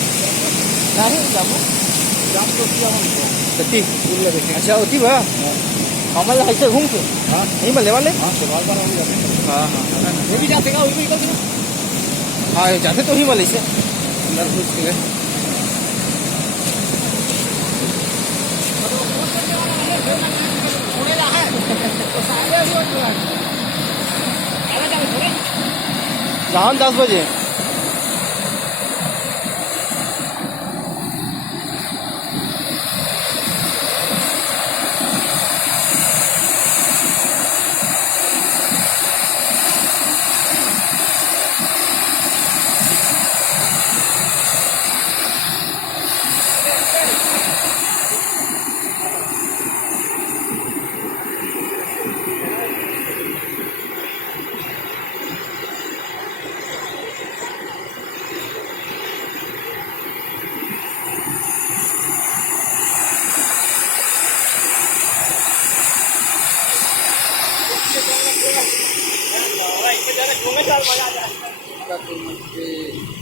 काय नाही जामू जाम तो किया मन को सती उल्ले देखे अच्छा होती बा हमारे ऐसे घूम के हां नहीं मिलने वाले हां सवाल बना हो जाते हाँ हाँ वो भी जाते का वो भी निकल हाँ जाते तो ही वाले से अंदर घुस के रात 10 बजे घूमे चल मजा आ जाए